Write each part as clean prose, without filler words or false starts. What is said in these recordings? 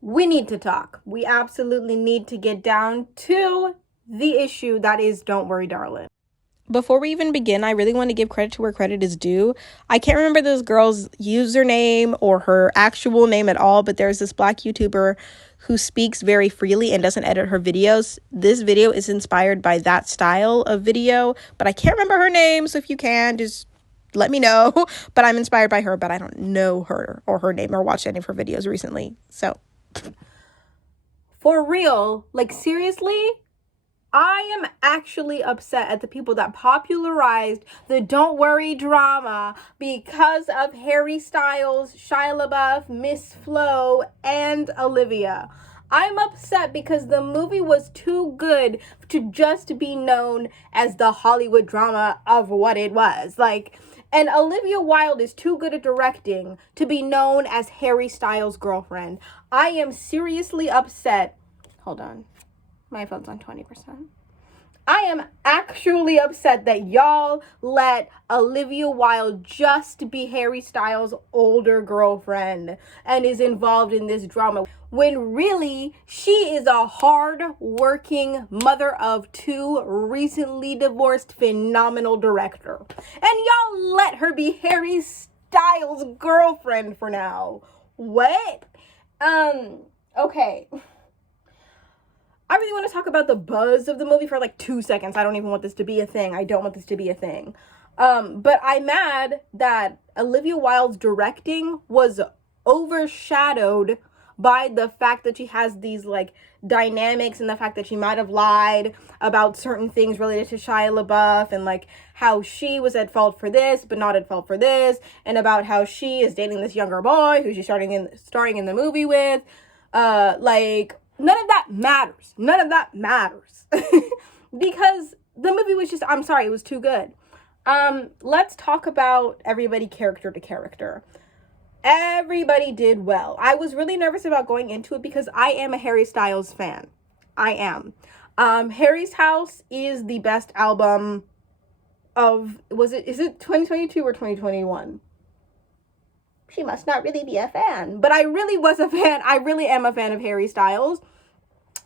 we need to talk. We absolutely need to get down to the issue that is Don't Worry, Darling. Before we even begin, I really want to give credit to where credit is due. I can't remember this girl's username or her actual name at all, but there's this Black YouTuber who speaks very freely and doesn't edit her videos. This video is inspired by that style of video, but I can't remember her name, so if you can, just let me know. But I'm inspired by her, but I don't know her or her name or watched any of her videos recently. So, for real, like seriously, I am actually upset at the people that popularized the Don't Worry drama because of Harry Styles, Shia LaBeouf, Miss Flo, and Olivia. I'm upset because the movie was too good to just be known as the Hollywood drama of what it was. And Olivia Wilde is too good at directing to be known as Harry Styles' girlfriend. I am seriously upset. Hold on. My phone's on 20%. I am actually upset that y'all let Olivia Wilde just be Harry Styles' older girlfriend and is involved in this drama, when really she is a hard-working mother of two, recently divorced, phenomenal director. And y'all let her be Harry Styles' girlfriend for now. What? Okay. I really want to talk about the buzz of the movie for like 2 seconds. I don't even want this to be a thing. I don't want this to be a thing. But I'm mad that Olivia Wilde's directing was overshadowed by the fact that she has these like dynamics and the fact that she might have lied about certain things related to Shia LaBeouf and like how she was at fault for this but not at fault for this, and about how she is dating this younger boy who she's starring in the movie with. None of that matters. None of that matters. Because the movie was just, I'm sorry, it was too good. Let's talk about everybody character to character. Everybody did well. I was really nervous about going into it because I am a Harry Styles fan. I am. Harry's House is the best album of, is it 2022 or 2021? She must not really be a fan. But I really was a fan. I really am a fan of Harry Styles.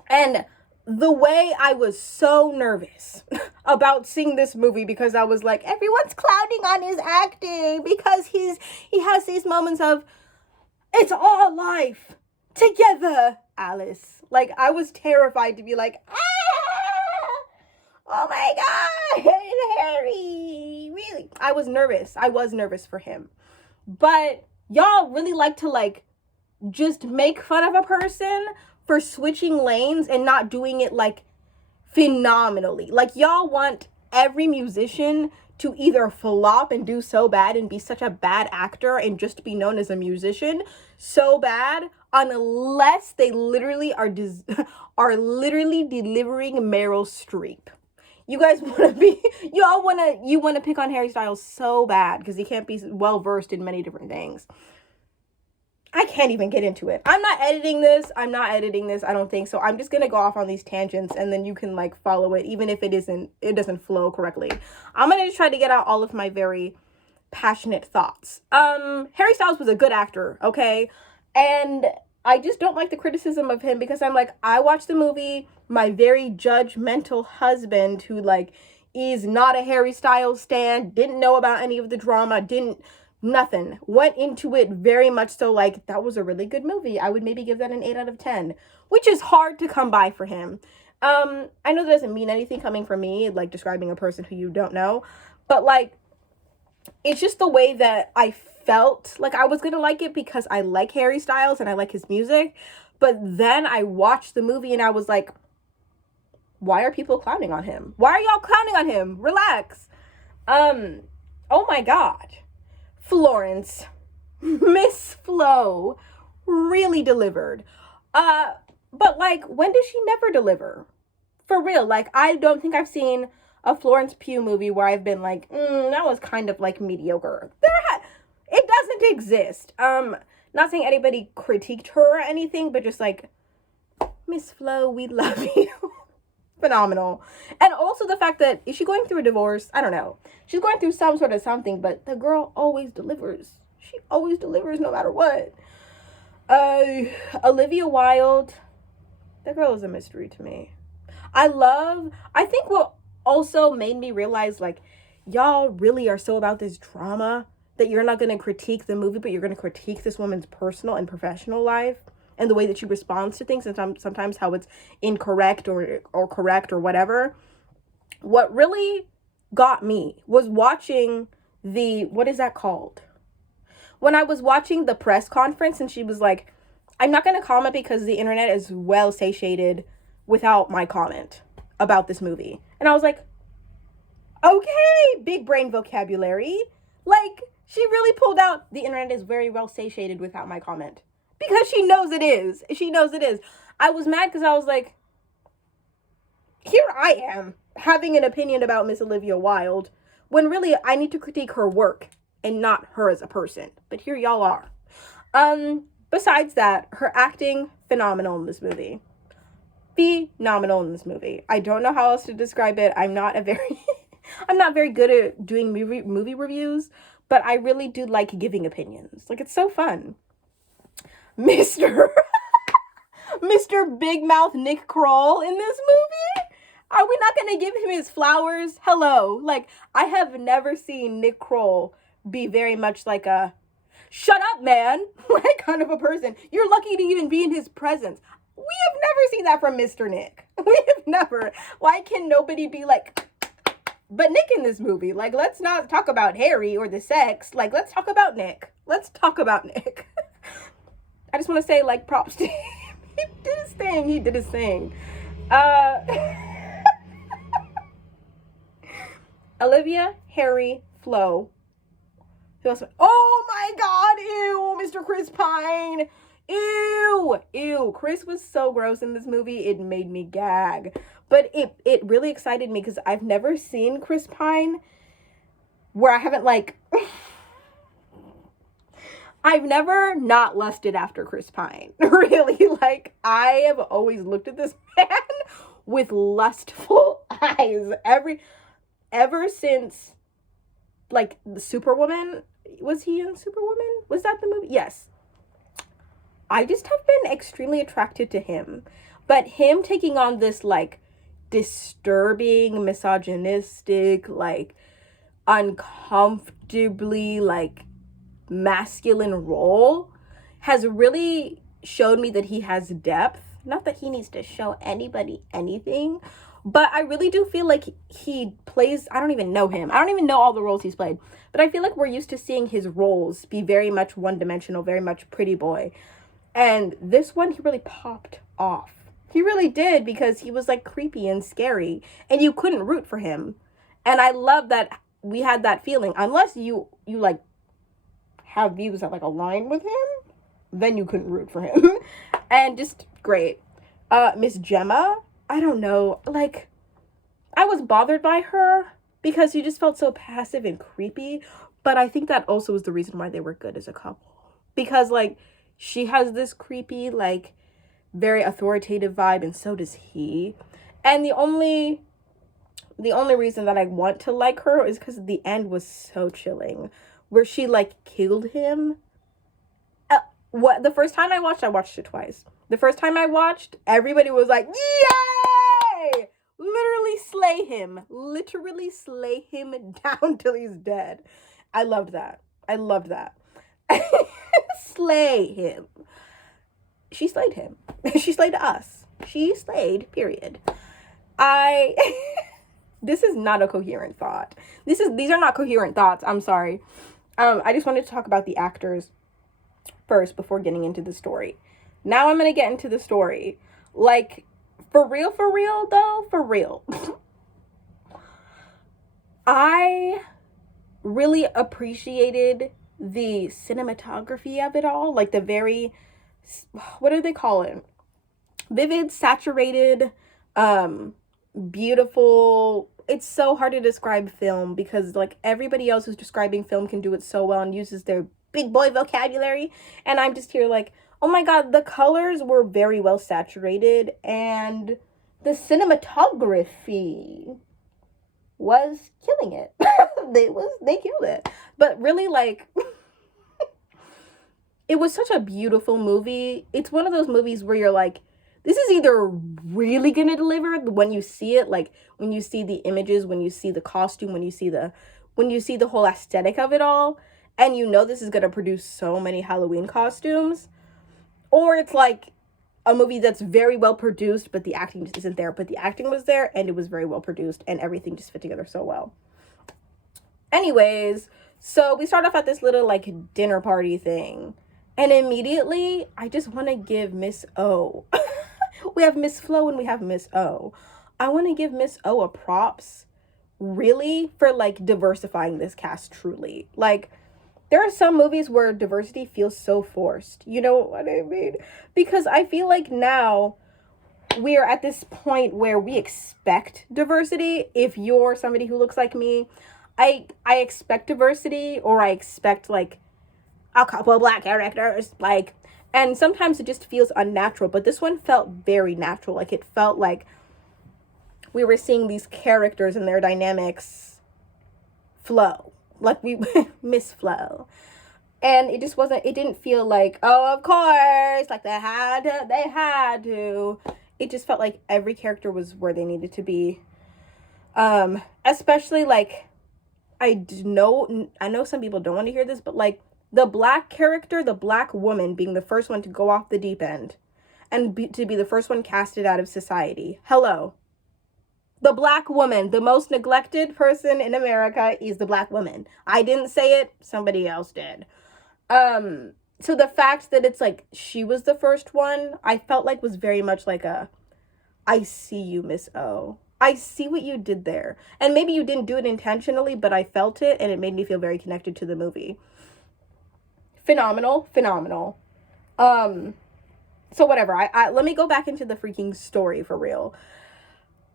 And the way I was so nervous about seeing this movie, because I was like, everyone's clowning on his acting because he has these moments of, it's all life together, Alice. Like, I was terrified to be like, oh my God, Harry, really? I was nervous for him. But y'all really like to like just make fun of a person for switching lanes and not doing it like phenomenally. Like, y'all want every musician to either flop and do so bad and be such a bad actor and just be known as a musician so bad, unless they literally are literally delivering Meryl Streep. You guys want to pick on Harry Styles so bad because he can't be well versed in many different things. I can't even get into it. I'm not editing this. I don't think so. I'm just going to go off on these tangents and then you can like follow it, even if it doesn't flow correctly. I'm going to try to get out all of my very passionate thoughts. Harry Styles was a good actor, okay? And I just don't like the criticism of him because I'm like, I watched the movie. My very judgmental husband, who like is not a Harry Styles stan, didn't know about any of the drama, nothing, went into it very much so like, that was a really good movie. I would maybe give that an 8 out of 10, which is hard to come by for him. I know that doesn't mean anything coming from me, like describing a person who you don't know, but like, it's just the way that I felt like I was gonna like it because I like Harry Styles and I like his music. But then I watched the movie and I was like, why are people clowning on him? Why are y'all clowning on him? Relax. Oh my God. Florence, Miss Flo, really delivered. But like, when does she never deliver? For real, like, I don't think I've seen a Florence Pugh movie where I've been like, that was kind of like mediocre. It doesn't exist. Not saying anybody critiqued her or anything, but just like, Miss Flo, we love you. Phenomenal. And also the fact that, is she going through a divorce? I don't know. She's going through some sort of something, but the girl always delivers. She always delivers no matter what. Uh, Olivia Wilde, that girl is a mystery to me. I think what also made me realize, like, y'all really are so about this drama that you're not going to critique the movie, but you're going to critique this woman's personal and professional life and the way that she responds to things, and sometimes how it's incorrect or correct or whatever. What really got me was watching what is that called? When I was watching the press conference and she was like, I'm not going to comment because the internet is well satiated without my comment about this movie. And I was like, okay, big brain vocabulary. Like, she really pulled out, the internet is very well satiated without my comment. Because she knows it is. She knows it is. I was mad because I was like, here I am having an opinion about Miss Olivia Wilde when really I need to critique her work and not her as a person. But here y'all are. Besides that, her acting, phenomenal in this movie. Phenomenal in this movie. I don't know how else to describe it. I'm not very good at doing movie reviews, but I really do like giving opinions. Like, it's so fun. Mr. Big Mouth Nick Kroll in this movie? Are we not going to give him his flowers? Hello. Like, I have never seen Nick Kroll be very much like a shut up, man, like kind of a person. You're lucky to even be in his presence. We have never seen that from Mr. Nick. We have never. Why can nobody be like, but Nick in this movie? Like, let's not talk about Harry or the sex. Like, let's talk about Nick. Let's talk about Nick. I just want to say, like, props to him. He did his thing. He did his thing. Olivia, Harry, Flo. Who else? Oh my God, ew, Mr. Chris Pine. Ew. Chris was so gross in this movie, it made me gag. But it really excited me because I've never seen Chris Pine where I haven't, like, I've never not lusted after Chris Pine. Really, like, I have always looked at this man with lustful eyes. Ever since, like, the Superwoman. Was he in Superwoman? Was that the movie? Yes. I just have been extremely attracted to him. But him taking on this, like, disturbing, misogynistic, like, uncomfortably, like, masculine role has really showed me that he has depth. Not that he needs to show anybody anything, but I really do feel like he plays, I don't even know him. I don't even know all the roles he's played, but I feel like we're used to seeing his roles be very much one-dimensional, very much pretty boy. And this one, he really popped off. He really did, because he was, like, creepy and scary, and you couldn't root for him. And I love that we had that feeling. Unless you like, have views that, like, align with him, then you couldn't root for him. And just great. Miss Gemma, I don't know, like, I was bothered by her because she just felt so passive and creepy, but I think that also was the reason why they were good as a couple. Because, like, she has this creepy, like, very authoritative vibe, and so does he. And the only reason that I want to like her is because the end was so chilling, where she, like, killed him. The first time I watched it twice. The first time I watched, everybody was like, yay! Literally slay him down till he's dead. I loved that. Slay him. She slayed him. She slayed us. She slayed, period. This is not a coherent thought. These are not coherent thoughts. I'm sorry. I just wanted to talk about the actors first before getting into the story. Now I'm going to get into the story. Like, for real though, for real. I really appreciated the cinematography of it all. Like, the very, what do they call it? Vivid, saturated, beautiful. It's so hard to describe film because, like, everybody else who's describing film can do it so well and uses their big boy vocabulary, and I'm just here like, oh my God, the colors were very well saturated, and the cinematography was killing it. They killed it. But really, like, it was such a beautiful movie. It's one of those movies where you're like, this is either really gonna deliver when you see it, like when you see the images, when you see the costume, when you see the whole aesthetic of it all, and you know this is gonna produce so many Halloween costumes, or it's like a movie that's very well produced, but the acting just isn't there. But the acting was there, and it was very well produced, and everything just fit together so well. Anyways, so we start off at this little like dinner party thing. And immediately, I just want to give Miss O. We have Miss Flo and we have Miss O. I want to give Miss O a props, really, for like diversifying this cast truly. Like, there are some movies where diversity feels so forced. You know what I mean? Because I feel like now we are at this point where we expect diversity. If you're somebody who looks like me, I expect diversity, or I expect like a couple of black characters, like, and sometimes it just feels unnatural, but this one felt very natural. Like, it felt like we were seeing these characters and their dynamics flow, like we Miss Flo, and it just wasn't, it didn't feel like, oh, of course, like they had to. It just felt like every character was where they needed to be. Especially like, I know some people don't want to hear this, but like, the black character, the black woman being the first one to go off the deep end and to be the first one casted out of society. Hello. The black woman, the most neglected person in America is the black woman. I didn't say it, somebody else did. So the fact that it's like she was the first one, I felt like was very much like a, I see you, Miss O. I see what you did there. And maybe you didn't do it intentionally, but I felt it, and it made me feel very connected to the movie. Phenomenal. So whatever, I let me go back into the freaking story for real.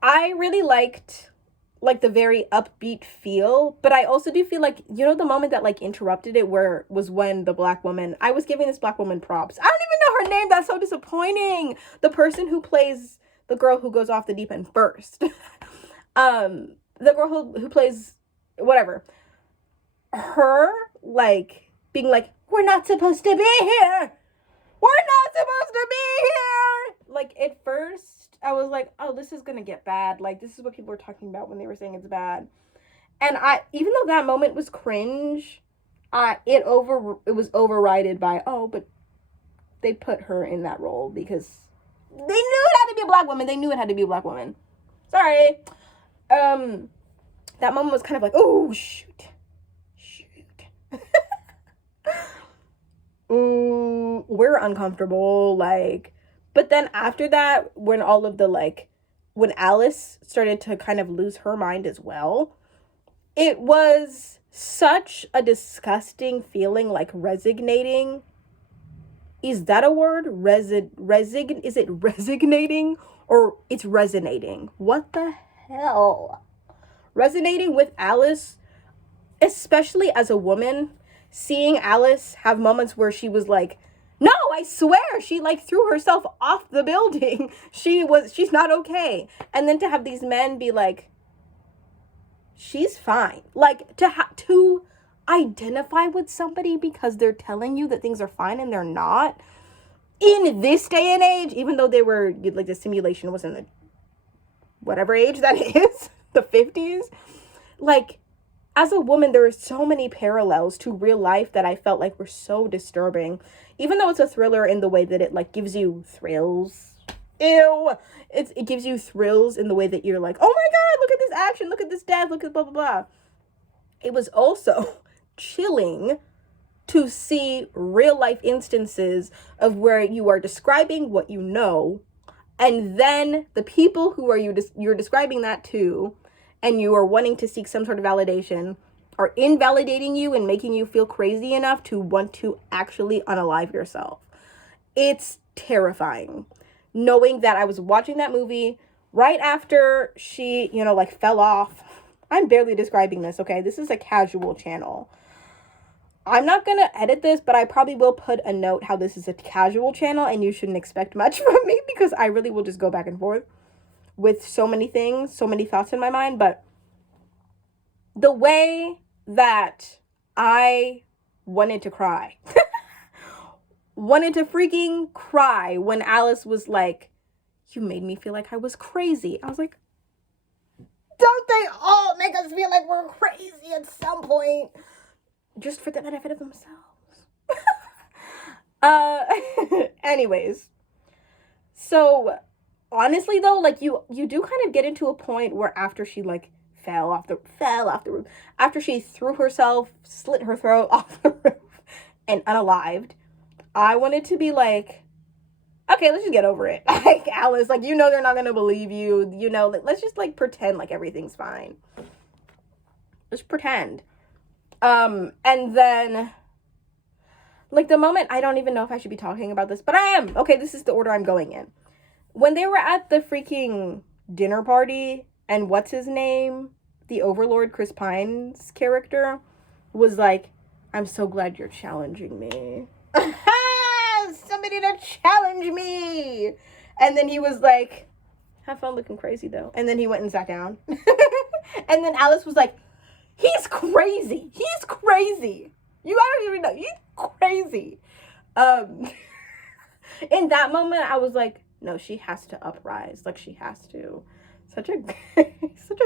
I really liked like the very upbeat feel, but I also do feel like, you know, the moment that like interrupted it was when the black woman, I was giving this black woman props. I don't even know her name. That's so disappointing. The person who plays the girl who goes off the deep end first. The girl who plays whatever. Her like being like, we're not supposed to be here. We're not supposed to be here. Like, at first, I was like, oh, this is going to get bad. Like, this is what people were talking about when they were saying it's bad. And even though that moment was cringe, it was overridden by, oh, but they put her in that role because they knew it had to be a black woman. They knew it had to be a black woman. Sorry. That moment was kind of like, oh, shoot. Ooh, we're uncomfortable, like, but then after that, when all of the, like, when Alice started to kind of lose her mind as well, it was such a disgusting feeling, like, resignating. Is that a word? Is it resignating, or it's resonating? What the hell? Resonating with Alice, especially as a woman, seeing Alice have moments where she was like, no, I swear, she like threw herself off the building. She's not okay. And then to have these men be like, she's fine. Like, to identify with somebody because they're telling you that things are fine and they're not. In this day and age, even though they were, like, the simulation was in the whatever age that is, the 50s, like, as a woman, there are so many parallels to real life that I felt like were so disturbing. Even though it's a thriller in the way that it, like, gives you thrills. Ew! It gives you thrills in the way that you're like, oh my god, look at this action, look at this death, look at blah, blah, blah. It was also chilling to see real life instances of where you are describing what you know, and then the people who you're describing that to, and you are wanting to seek some sort of validation, are invalidating you and making you feel crazy enough to want to actually unalive yourself. It's terrifying. Knowing that I was watching that movie right after she, like, fell off. I'm barely describing this, okay? This is a casual channel. I'm not going to edit this, but I probably will put a note how this is a casual channel and you shouldn't expect much from me, because I really will just go back and forth with so many things, so many thoughts in my mind. But the way that I wanted to cry wanted to freaking cry when Alice was like, you made me feel like I was crazy. I was like, don't they all make us feel like we're crazy at some point? Just for the benefit of themselves. Anyways. So, honestly though, like, you do kind of get into a point where after she, like, fell off the roof, after she threw herself, slit her throat off the roof, and unalived, I wanted to be like, okay, let's just get over it. Like, Alice, like, you know they're not gonna believe you. You know, let's just, like, pretend like everything's fine. Let's pretend. And then, like, the moment, I don't even know if I should be talking about this, but I am. Okay, this is the order I'm going in. When they were at the freaking dinner party, and what's his name? The Overlord, Chris Pine's character, was like, I'm so glad you're challenging me. Somebody to challenge me. And then he was like, have fun looking crazy though. And then he went and sat down. And then Alice was like, he's crazy. He's crazy. You don't even know. He's crazy. In that moment, I was like, no, she has to uprise. Like, she has to. Such a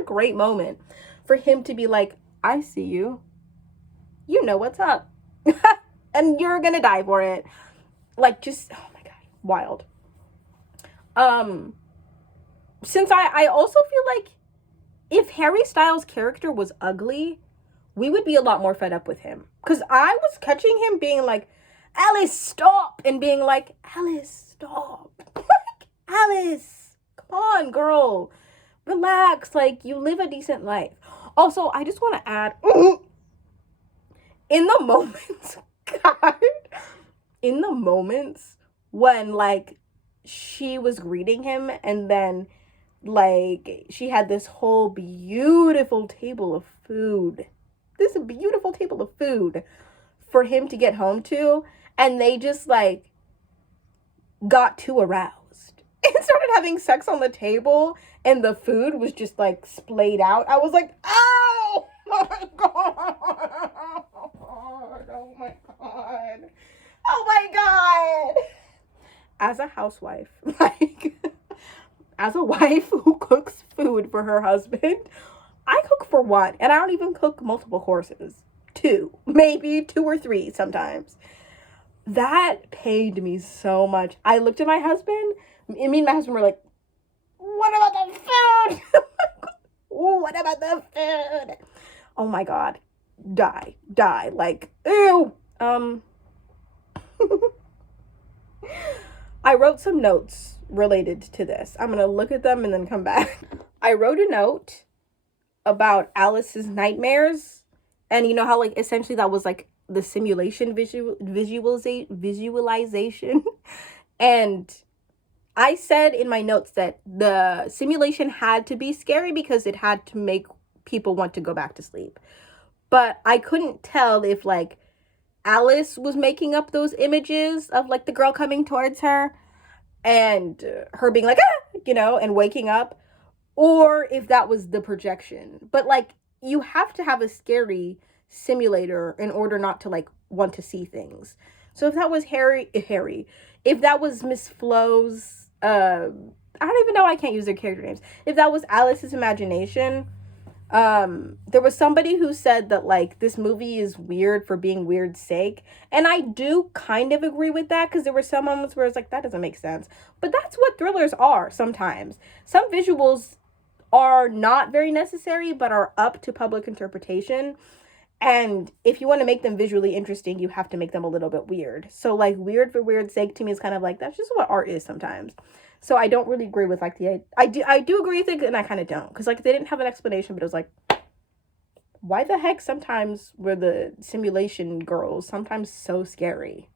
great moment for him to be like, I see you. You know what's up. And you're gonna die for it. Like, just, oh my god, wild. Since I also feel like if Harry Styles' character was ugly, we would be a lot more fed up with him. Because I was catching him being like, Alice, stop! And being like, Alice, stop. Like, Alice, come on, girl. Relax. Like, you live a decent life. Also, I just want to add, in the moments, God, in the moments when, like, she was greeting him and then, like, she had this whole beautiful table of food. This beautiful table of food for him to get home to, and they just, like, got too aroused and started having sex on the table, and the food was just, like, splayed out. I was like, oh my god, oh my god, oh my god. As a housewife, like, as a wife who cooks food for her husband, I cook for one, and I don't even cook multiple courses. 2, maybe 2 or 3 sometimes. That pained me so much. I looked at my husband, me and my husband were like, what about the food? What about the food? Oh my god. Die. Like, ew. I wrote some notes related to this. I'm gonna look at them and then come back. I wrote a note about Alice's nightmares, and you know how, like, essentially that was like the simulation visualization. And I said in my notes that the simulation had to be scary because it had to make people want to go back to sleep. But I couldn't tell if, like, Alice was making up those images of, like, the girl coming towards her and her being like, ah, you know, and waking up, or if that was the projection. But, like, you have to have a scary simulator in order not to, like, want to see things. So if that was if that was Miss Flo's, I don't even know, I can't use their character names. If that was Alice's imagination, there was somebody who said that, like, this movie is weird for being weird's sake. And I do kind of agree with that, because there were some moments where it's like, that doesn't make sense. But that's what thrillers are sometimes. Some visuals are not very necessary, but are up to public interpretation. And if you want to make them visually interesting, you have to make them a little bit weird. So, like, weird for weird's sake to me is kind of like, that's just what art is sometimes. So I don't really agree with, like, I do agree with it, and I kind of don't. Because, like, they didn't have an explanation, but it was like, why the heck sometimes were the simulation girls sometimes so scary?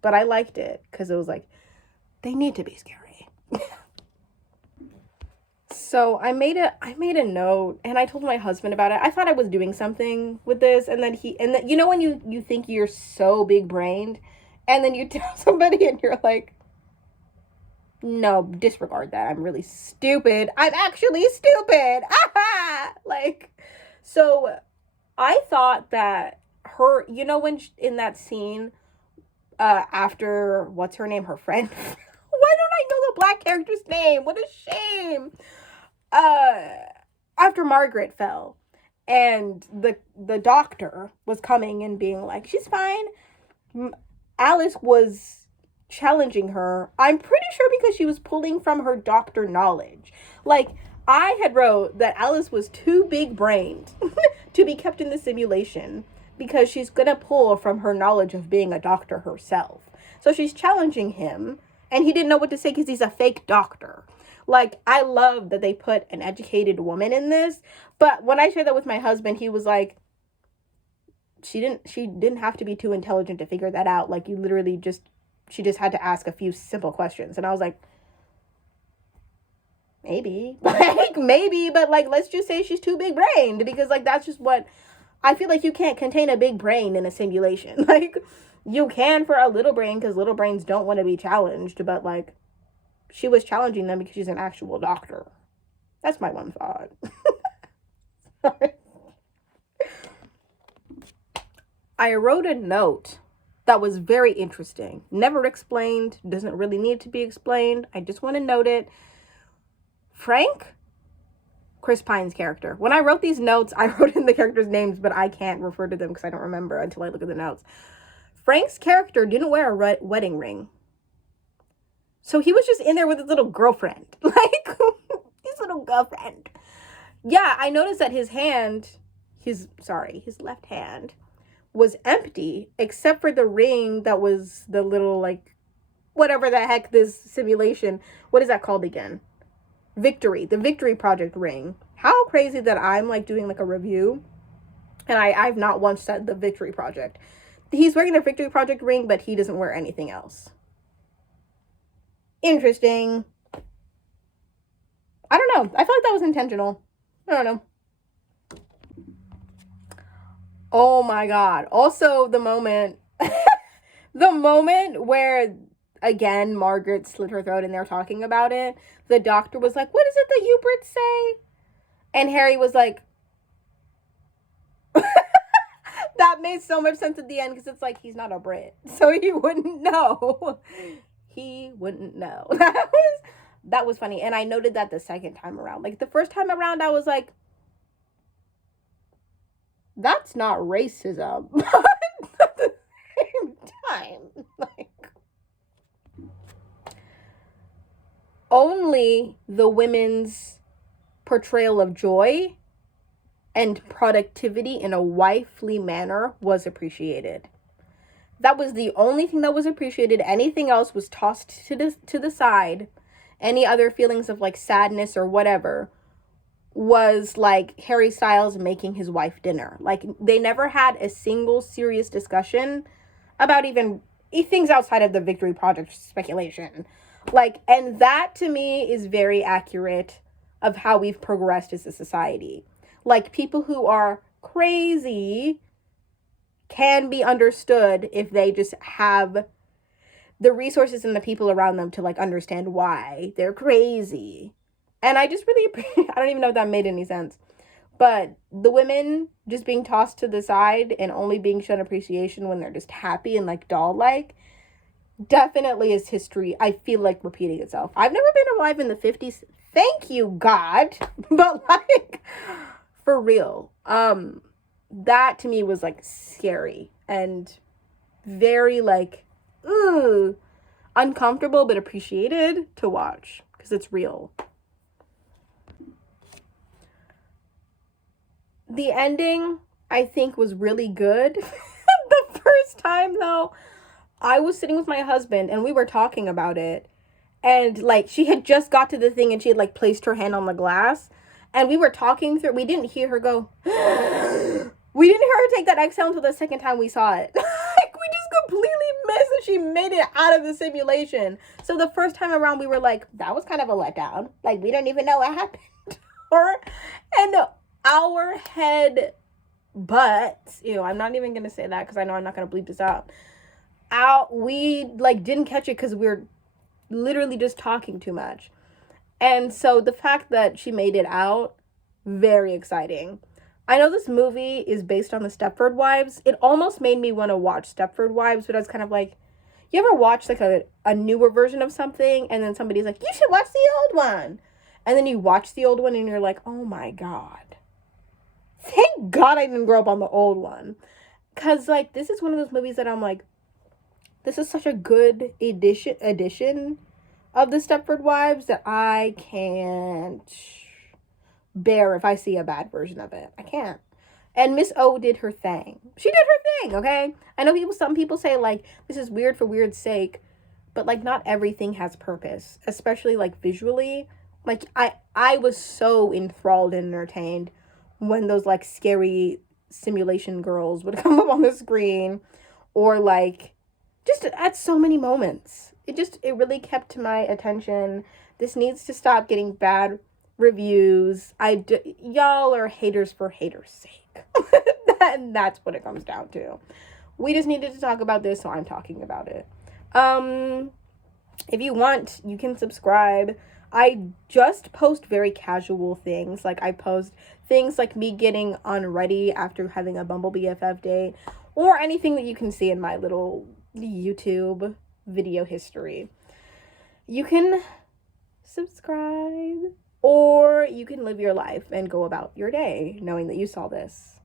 But I liked it, because it was like, they need to be scary. So I made a note, and I told my husband about it. I thought I was doing something with this, and then you know when you think you're so big brained, and then you tell somebody and you're like, no, disregard that. I'm really stupid. I'm actually stupid. Like, so I thought that her, you know, when in that scene, after, what's her name? Her friend. Why don't I know the black character's name? What a shame. After Margaret fell, and the doctor was coming and being like, she's fine. Alice was challenging her. I'm pretty sure because she was pulling from her doctor knowledge. Like, I had wrote that Alice was too big-brained to be kept in the simulation because she's gonna pull from her knowledge of being a doctor herself. So she's challenging him, and he didn't know what to say because he's a fake doctor. Like, I love that they put an educated woman in this, but when I shared that with my husband, he was like, she didn't have to be too intelligent to figure that out. Like, she just had to ask a few simple questions. And I was like, maybe, but like, let's just say she's too big brained, because like, that's just what I feel like. You can't contain a big brain in a simulation. Like, you can for a little brain, because little brains don't want to be challenged, but like, she was challenging them because she's an actual doctor. That's my one thought. I wrote a note that was very interesting. Never explained. Doesn't really need to be explained. I just want to note it. Frank, Chris Pine's character. When I wrote these notes, I wrote in the characters' names, but I can't refer to them because I don't remember until I look at the notes. Frank's character didn't wear a wedding ring. So he was just in there with his little girlfriend. Like, his little girlfriend. Yeah, I noticed that his left hand was empty, except for the ring that was the little, like, whatever the heck this simulation, what is that called again? The Victory Project ring. How crazy that I'm, like, doing, like, a review, and I've not once said the Victory Project. He's wearing the Victory Project ring, but he doesn't wear anything else. Interesting. I don't know. I feel like that was intentional. I don't know. Oh my god. Also, the moment where, again, Margaret slit her throat and they're talking about it, the doctor was like, what is it that you Brits say? And Harry was like, that made so much sense at the end, because it's like, he's not a Brit, so he wouldn't know. He wouldn't know. That was funny. And I noted that the second time around. Like, the first time around, I was like, that's not racism. But at the same time, like, only the women's portrayal of joy and productivity in a wifely manner was appreciated. That was the only thing that was appreciated. Anything else was tossed to the side. Any other feelings of, like, sadness or whatever was, like, Harry Styles making his wife dinner. Like, they never had a single serious discussion about even things outside of the Victory Project speculation. Like, and that to me is very accurate of how we've progressed as a society. Like, people who are crazy can be understood if they just have the resources and the people around them to, like, understand why they're crazy. And I just really appreciate, I don't even know if that made any sense, but the women just being tossed to the side and only being shown appreciation when they're just happy and, like, doll-like, definitely is history, I feel like, repeating itself. I've never been alive in the 50s, thank you, God, but, like, for real, that to me was, like, scary and very, like, uncomfortable but appreciated to watch, because it's real. The ending, I think, was really good. The first time, though, I was sitting with my husband and we were talking about it, and, like, she had just got to the thing and she had, like, placed her hand on the glass, and we were talking through, we didn't hear her go, we didn't hear her take that exhale until the second time we saw it. Like, we just completely missed that she made it out of the simulation. So the first time around, we were like, that was kind of a letdown. Like, we don't even know what happened. And our head butts, I'm not even going to say that because I know I'm not going to bleep this out. We, like, didn't catch it because we were literally just talking too much. And so the fact that she made it out, very exciting. I know this movie is based on the Stepford Wives. It almost made me want to watch Stepford Wives, but I was kind of like, You ever watch like a newer version of something and then somebody's like, you should watch the old one. And then you watch the old one and you're like, oh my God. Thank God I didn't grow up on the old one. Because like this is one of those movies that I'm like, this is such a good edition of the Stepford Wives that I can't bear if I see a bad version of it. I can't. And Miss O did her thing. She did her thing, okay? I know some people say like this is weird for weird's sake, but like not everything has purpose, especially like visually. Like I was so enthralled and entertained when those like scary simulation girls would come up on the screen, or like just at so many moments. It really kept my attention. This needs to stop getting bad reviews. Y'all are haters for haters' sake. And that's what it comes down to. We just needed to talk about this, so I'm talking about it. If you want, you can subscribe. I just post very casual things. Like I post things like me getting unready after having a Bumble BFF date, or anything that you can see in my little YouTube video history. You can subscribe, or you can live your life and go about your day knowing that you saw this.